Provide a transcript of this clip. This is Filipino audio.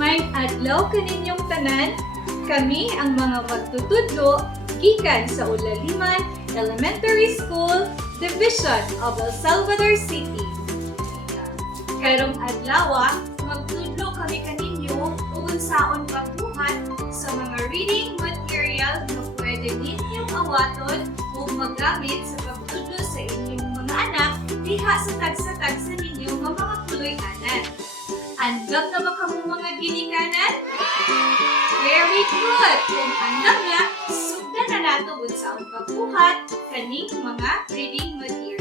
May adlaw kaninyong tanan, kami ang mga magtutudlo gikan sa Ulaliman Elementary School, Division of El Salvador City. Karong adlaw, magtudlo kami kaninyo ug unsaon pagbuhat sa mga reading material na pwede ninyong awaton ug magamit sa pagtudlo sa inyong mga anak diha sa tagsa-tagsa ninyo nga mga puloy-anan. Andam na ba kamo mga ginikanan? Very good! Kung andam na, sugdan na nato sa ang pagbuhat kaning mga reading material.